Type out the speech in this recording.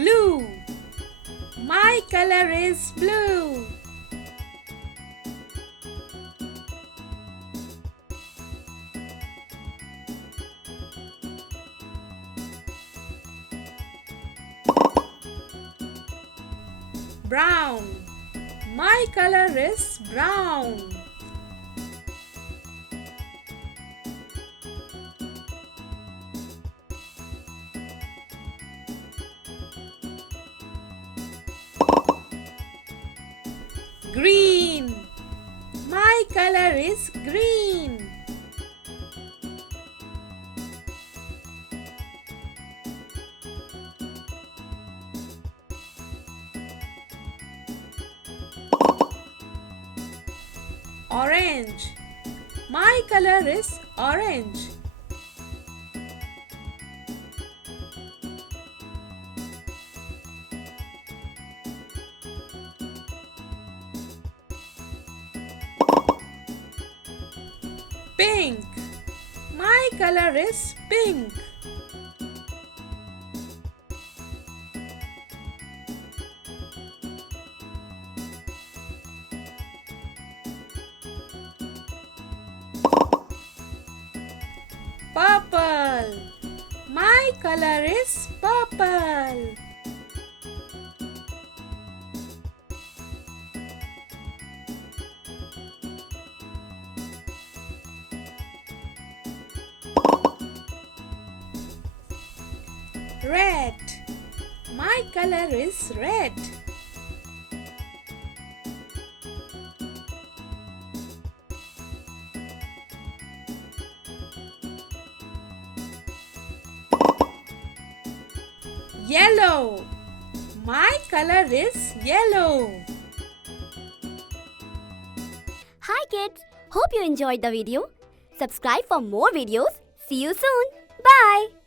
Blue. My color is blue. Brown. My color is brown. Green. My color is green. Orange. My color is orange. Pink. My color is pink. Purple. My color is purple. Red. My color is red. Yellow. My color is yellow. Hi kids, hope you enjoyed the video. Subscribe for more videos. See you soon. Bye.